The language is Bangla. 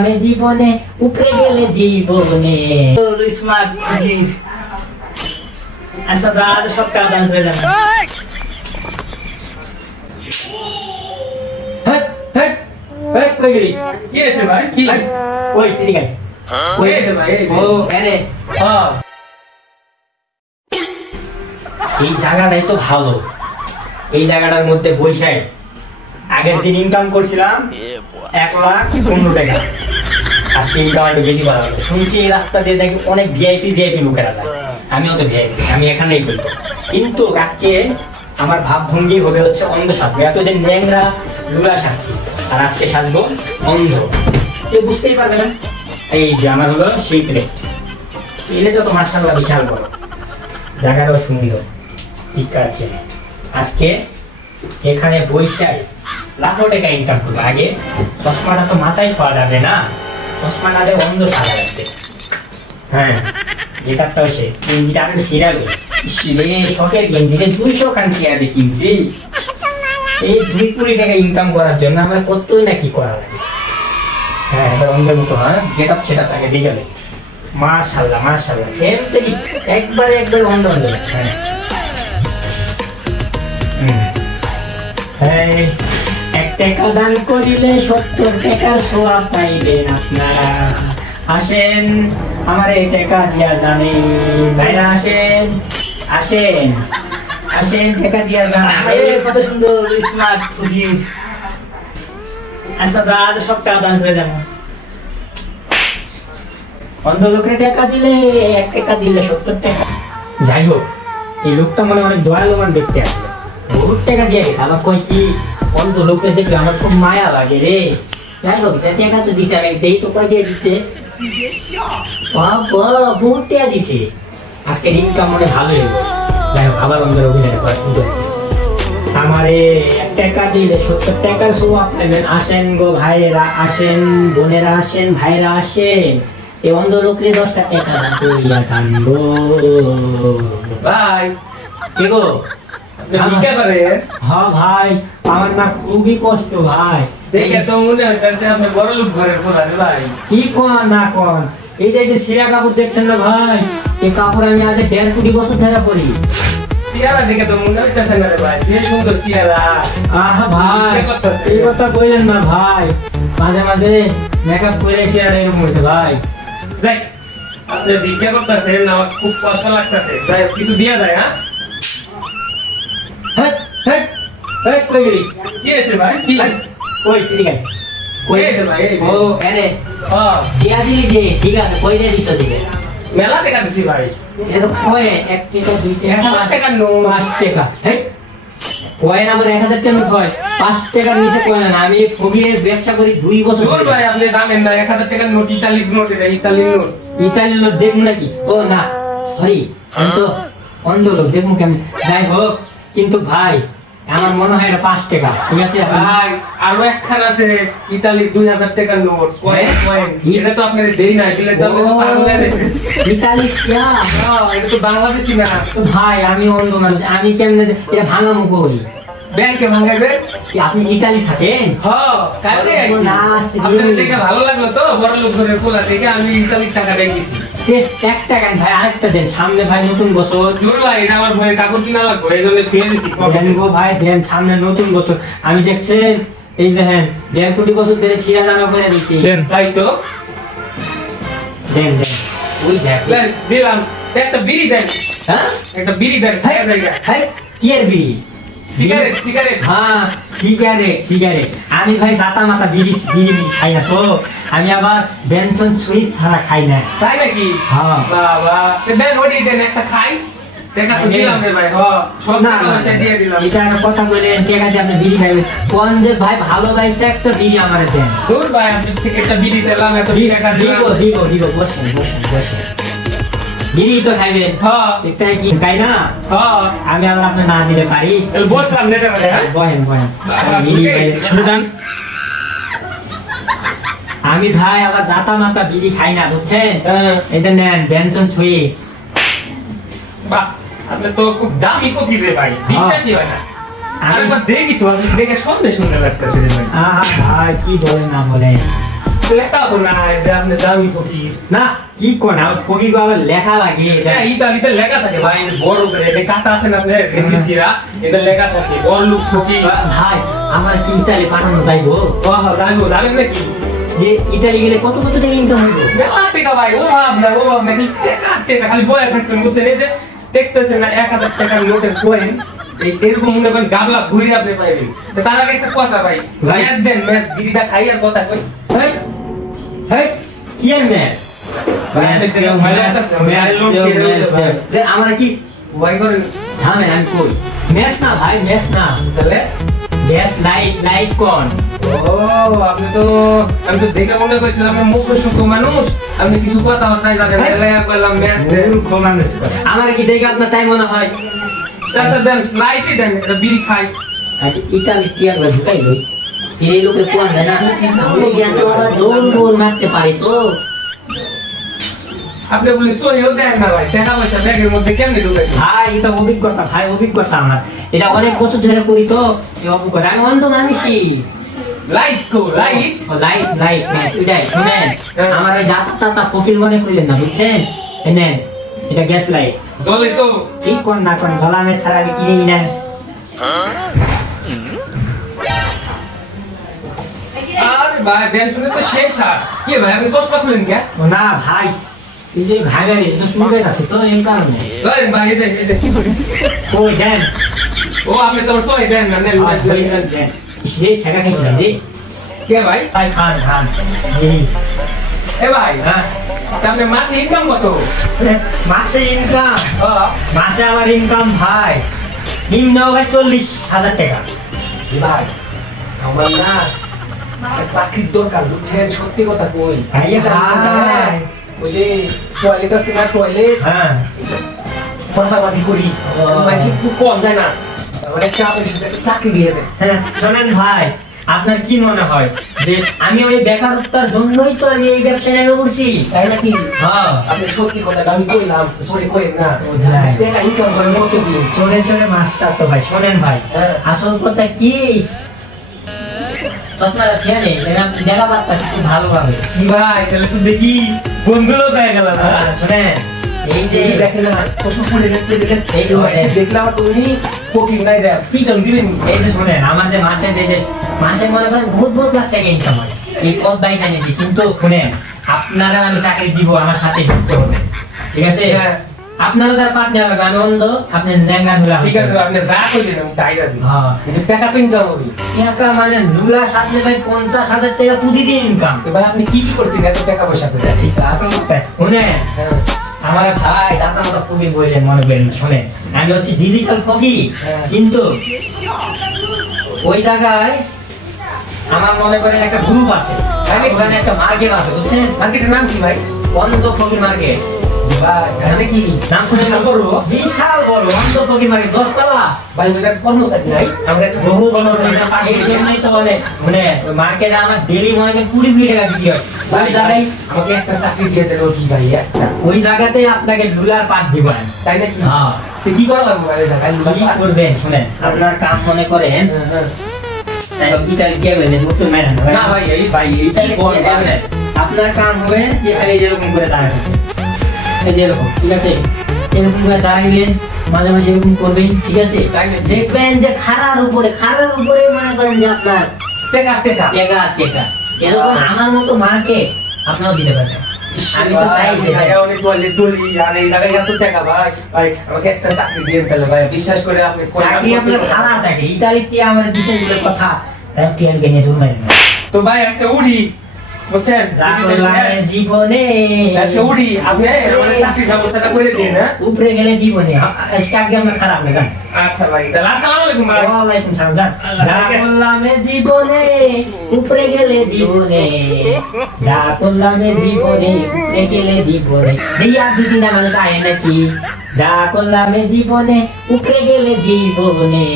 আমি জীবনে উপরে গেলে জীবনে স্মার্ট আচ্ছা দাদা সব টাকা দান করে যাবেন। কি আছে ভাই? কি ওই ঠিক আছে ওই আছে ভাই? ও আরে এই জায়গাটাই তো ভালো। এই জায়গাটার মধ্যে বৈশাখ আগের দিন ইনকাম করছিলাম 1,15,000 টাকা। আজকে ইনকাম একটু বেশি ভালো হবে। শুনছি এই রাস্তা দিয়ে দেখি অনেক ভিআইপি লোকেরা যায়। আমিও তো ভিআইপি, আমি এখানেই করবো। কিন্তু আজকে আমার ভাবভঙ্গি হবে হচ্ছে অন্ধ সাজবো। এতদিন ন্যাংরা লুলা সাজছি, আর আজকে সাজবো অন্ধ। কেউ বুঝতেই পারবে না। এই যে আমার হলো সেই প্লেট। প্লেটও তো মার্শাল্লাহ বিশাল বড়, জায়গাটাও সুন্দর। ঠিক আছে, আজকে এখানে বৈশাখ লাখো টাকা ইনকাম করবো। আগে চশমাটা তো মাথায় পাওয়া যাবে না, চশমা না দেয় অন্ধ সাজা যাচ্ছে। হ্যাঁ গেটারটাও সে গেঞ্জিটা আমি সিরাবে শখের গেঞ্জিকে 200 খান চেয়ারে কিনছি। এই 2 টাকা ইনকাম করার জন্য আমার কতই না কি করা লাগে। হ্যাঁ এবার অন্ধের মতো হ্যাঁ গেট আপ সেটা তাকে দিয়ে গেলে মাশাল্লাহ মাশাল্লাহ সেম তো একবারে অন্ধ অন্ধ। হ্যাঁ 1 টাকা দান করিলে 70 টাকা সোয়া পাইবেন আপনারা। আসেন আমার এই টাকা দিয়া জানে ভাইরা, আসেন আসেন আসেন টাকা দিয়া যান। কত সুন্দর স্মার্ট ফুজি। আচ্ছা দাদা সব টাকা দান করে দেন। অন্ধ লোকের টাকা দিলে 1 টাকা দিলে 70 টাকা। যাই হোক এই লোকটা মানে অনেক দয়ালুমান দেখতে আসলে, বহুত টাকা দিয়ে গেছে। আমার কই কি অন্ধ লোককে দেখলে আমার খুব মায়া লাগে রে। যাই হোক যে টাকা তো দিছে, আমি দেই তো কয় দিয়ে দিছে, বহুত টাকা দিছে। আজকে ইনকাম মনে ভালোই হলো। যাই হোক আবার অন্ধের অভিনয় করা শুরু করে। আমারে 1 টাকা দিলে 70 টাকার সোয়াব পাইবেন। আসেন গো ভাইরা, আসেন বোনেরা, আসেন ভাইরা, আসেন এই অন্ধ লোককে 10 টাকা দান করিয়া জানবো। ভাই কি গো ভিক্ষা করে? হ্যাঁ ভাই আমার না খুবই কষ্ট ভাই। দেখে তো মনে হচ্ছে আপনি বড় লোক ঘরের পোলা রে ভাই। কি কোন না কোন এই যে সিরা কাপড় দেখছেন না ভাই, এই কাপড় আমি আগে 1.5 কোটি বছর ধরে পরি। চেহারা দেখে তো মনে হচ্ছে না রে ভাই, যে সুন্দর চেহারা। আহা ভাই এই কথা কইলেন না ভাই, মাঝে মাঝে মেকআপ করে চেহারা এরকম হয়েছে ভাই। দেখ আপনি ভিক্ষা করতেছেন, আমার খুব কষ্ট লাগতেছে। যাই হোক কিছু দিয়া যায়। হ্যাঁ কই গেলি? কি আছে ভাই? কি কই ঠিক আছে কই আছে ভাই? ও আরে দিয়া দিলি যে ঠিক আছে কই দিয়ে দিছ দিবে মেলা টাকা দিছি ভাই। এটা কয় 1 টাকা 2 টাকা 1,000 টাকা নো 5 টাকা। হেই কয় না বলে 1000 টাকা নোট হয়, 5 টাকার নিচে কয় না। আমি ফকিরের ব্যবসা করি 2 বছর। দূর ভাই আপনি জানেন না 1000 টাকার নোট ইতালির নোট, এটা ইতালির নোট। ইতালির লোক দেখবো নাকি? ও না সরি আমি তো অন্ধ লোক, দেখবো কেমন। যাই হোক কিন্তু ভাই আমার মনে হয় এটা 5 টাকা। ঠিক আছে ভাই আরো একখান আছে ইতালির 2000 টাকার নোট। কয়েন এটা তো আপনাদের দেই না, দিলে তো আপনি তো পাগল হয়ে যাবেন। ইতালি क्या? এটা তো বাংলাদেশি না। তো ভাই আমি অন্ধ মানুষ, আমি কেমনে এটা ভাঙা মুখ হই? ব্যাংকে ভাঙাইবেন? আপনি ইতালি থাকেন? কালকে আইছি। আপনাদের দেখে ভালো লাগলো তো, বড় লোক ঘরের পোলা দেখে আমি ইতালির টাকা দিয়ে গেছি। 1 টাকা ভাই, আরেকটা দেন। সামনে ভাই নতুন বছর। দূর ভাই এটা আমার ভয়ে কাপড় কিনা লাগবে, এই জন্য থুয়ে দিছি। দেন গো ভাই দেন, সামনে নতুন বছর। আমি দেখছেন এই দেখেন 1.5 কোটি বছর ধরে ছিঁড়া জামা পরে দিছি। তাই তো দেন ওই দেখ দিলাম। একটা বিড়ি দেন। হ্যাঁ একটা বিড়ি দেন। হাই কি এর বিড়ি? সিগারেট। হ্যাঁ সিগারেট। আমি ভাই জাতা মাতা বিড়ি খাই না তো, আমি আবার বেনসন সুইচ ছাড়া খাই না। তাই নাকি? হ্যাঁ বাবা দেন ওই দেন একটা খাই। টাকা তো দিলাম রে ভাই। সব না টাকা পয়সা দিয়ে দিলাম। এটা একটা কথা বললেন টাকা দিয়ে আপনি বিড়ি খাইবেন কোন যে ভাই ভালোবাসে একটা বিড়ি আমারে দেন। দূর ভাই আপনি থেকে একটা বিড়ি দিলাম, এত টাকা দিলাম। দিব বসেন বিড়ি তো খাইবেন? এটা কি খাই না? আমি আবার আপনি না দিতে পারি? বসলাম নেটে ভাই। বহেন আমি ভাই আবার জাতা মাতা বিড়ি খাই না বুঝছেন। এটা নেন বেনসন সুইচ। বাহ আপনি তো খুব দামি ফকির রে ভাই, বিশ্বাসই হয় না। আমি একবার দেখি তো, দেখে সুন্দর লাগতেছে রে ভাই। ভাই কি বলেন না বলেন। লেখা তো নাই যে আপনি দামি ফকির। না কি কোন আমার ফকির আবার লেখা লাগে হ্যাঁ, ইতালিতে লেখা থাকে ভাই, বড় করে এটা কাটা আছে না আপনার হিন্দিরা, এটা লেখা থাকে বড় লোক ফকির। ভাই আমার কি ইতালি পাঠানো যাইবো? জানবো, জানেন নাকি যে ইতালি গেলে কত কত টাকা ইনকাম হবে? মেলা টাকা ভাই, ও ভাব না কি টাকা টাকা খালি বয়ে থাকবেন, বুঝছেন? এই যে দেখতেছেন না 1000 টাকার নোটের কয়েন, এরকম মনে করেন গাবলা ঘুরে আপনি পাইবেন। তো তার আগে একটা কথা ভাই, ম্যাচ দেন, ম্যাচ গিরিটা খাই আর কথা কই। হেই হেই কি আর ম্যাচ? আমার কি ভাই করেন থামেন আমি কই ম্যাচ না ভাই, ম্যাচ না, তাহলে ম্যাচ লাইট লাইট কোন। ও আপনি তো, আমি তো দেখে মনে করছিলাম আপনি মুখ সুখ মানুষ, আপনি কিছু কথা নাই জানেন, বললাম ম্যাচ দেন। আমার কি দেখে আপনার তাই মনে হয়? আচ্ছা দেন, লাইটই দেন, এটা বিড়ি খাই। ইতালি কি আর ঢুকাই লই এই লোকে কোন যায় না, আমি জানতো ওরা দৌড় দৌড় মারতে পারি তো। আপনি বলি সইও দেন না ভাই, টাকা পয়সা ব্যাগের মধ্যে কেমনে ঢুকাই? ভাই এটা অভিজ্ঞতা, ভাই অভিজ্ঞতা আমার, এটা অনেক বছর ধরে করি তো এই অভিজ্ঞতা। আমি অন্ধ মানুষই। লাইট কো লাইট, লাইট লাইট এটাই শুনেন, আমার ওই যাত্রাটা ফকির মনে করিলেন না, বুঝছেন? নেন এটা গ্যাস লাইট, জ্বলে তো ঠিক কোন না কোন গলামে সারা আমি কিনে নি না। আরে ভাই দেন শুনে তো শেষ। আর কি ভাই আপনি চশমা খুলেন কে? না ভাই এই যে ভাই ভাই তো শুনবে না তো এই কারণে। ভাই ভাই এই কি বলেন? ওই দেন ও আপনি তো সই দেন না, নেন দেন সেই ছেকা খেয়েছিলাম রে। কে ভাই? ভাই খান খান এ ভাই হ্যাঁ, আপনি মাসে ইনকাম কত? মাসে ইনকাম, মাসে আমার ইনকাম ভাই নিম্ন ভাই 40,000 টাকা। ভাই আমার না চাকরির দরকার, বুঝছেন? সত্যি কথা কই, ভাই হাই ওই যে টয়লেট আছে না, টয়লেট হ্যাঁ মাথাবাজি করি, মানুষ খুব কম যায় না, মানে চাপের সাথে চাকরি দিয়ে দেয়। হ্যাঁ শোনেন ভাই, আপনার কি মনে হয় যে আমি ওই বেকারত্বের জন্যই তো আমি এই ব্যবসায় নেমে পড়ছি, তাই নাকি? হ্যাঁ আপনি সত্যি কথা আমি কইলাম, সরি কইেন না, যাই। টাকা ইনকাম করেন কত দিন? চলে চলে মাস্টার তো ভাই। শোনেন ভাই, হ্যাঁ। আসল কথা কি, চশমাটা খেয়ে নেই দেখা পারতাম খুব ভালোভাবে। ভাই তাহলে তো দেখি বন্ধু লোক হয়ে গেল না। শোনেন এই যে দেখেন না কষ্ট করে দেখতে দেখেন, এই যে দেখলাম তুমি কোকিং নাই দেয় পিটন দিবেন। এই যে শোনেন আমার যে মাসে যে মাসে মনে করেন বহুত বহুত লাখ টাকা ইনকাম হয়, এই পথ বাইক এনেছি, কিন্তু শুনেন আপনারা আমি চাকরি দিব, আমার সাথে যুক্ত হবে, ঠিক আছে? হ্যাঁ। আপনারা তার পার্টনার হবে, আমি অন্ধ, আপনি ল্যাঙ্গা নুলা। ঠিক আছে আপনি যা কইবেন আমি তাই রাজি। হ্যাঁ কিন্তু টাকা তো ইনকাম হবে। টাকা মানে নুলা সাথে ভাই 50,000 টাকা প্রতিদিন ইনকাম। এবার আপনি কি কি করছেন এত টাকা পয়সা করে? শুনেন আমার ভাই দাদা মতো ফকির বললেন মনে করেন না, শোনেন আমি হচ্ছি ডিজিটাল ফকির, কিন্তু ওই জায়গায় আমার মনে করেন একটা গ্রুপ আছে, ওখানে একটা মার্কেট আছে, বুঝছেন? মার্কেটের নাম কি ভাই? অন্ধ ফকির মার্কেট। ভাই মানে কি নাম শুনে বিশাল বড় অন্ধ ফকির মার্কেট, 10 তলা। ভাই ওদের কর্মচারী নাই, আমরা একটা বহু এই জন্যই তো মানে মার্কেটে আমার ডেলি মনে করেন 20 টাকা বিক্রি হয়। ওই জায়গায় আমাকে একটা চাকরি দিয়ে দেন কি ভাই একটা? ওই জায়গাতে আপনাকে লুলার পাট দিব, তাই নাকি? হ্যাঁ তো কি করা লাগবে ভাই? কি করবেন শুনেন, আপনার কাম মনে করেন ইতালি কে বলেন মুক্ত মেরা না ভাই, এই ভাই এইটাই বলেন। আপনার কাম হবে যে খালি যেরকম করে দাঁড়াবেন, এই যেরকম, ঠিক আছে? এরকম করে দাঁড়াবেন, মাঝে মাঝে এরকম করবেন, ঠিক আছে? দেখবেন যে খাড়ার উপরে মনে করেন যে আপনার টাকা টাকা টেকা টেকা এরকম আমার মতো মাকে আপনাও দিতে পারবেন। আমি তো চাই অনেক দলি আর এই জায়গায় এত টাকা ভাই, ভাই আমাকে একটা চাকরি দিয়ে তাহলে ভাই, বিশ্বাস করে আপনি চাকরি আপনার খালা চাকরি ইতালিতে আমার বিষয়গুলোর কথা তাই টিএনকে নিয়ে দূর মারেন। তো ভাই আজকে উঠি, বুঝছেন? জীবনে আজকে উঠি, আপনি আমাদের চাকরির ব্যবস্থাটা করে দিন। হ্যাঁ উপরে গেলে জীবনে আজকে আমরা খারাপ না জান। আচ্ছা ভাই তাহলে আসসালামু আলাইকুম ভাই। ওয়ালাইকুম সালাম জান। যা করলাম জীবনে উপরে গেলে জীবনে, যা করলাম জীবনে উপরে গেলে জীবনে, দিয়া দুদিন আমাদের গায়ে নাকি, যা করলাম জীবনে উপরে গেলে জীবনে।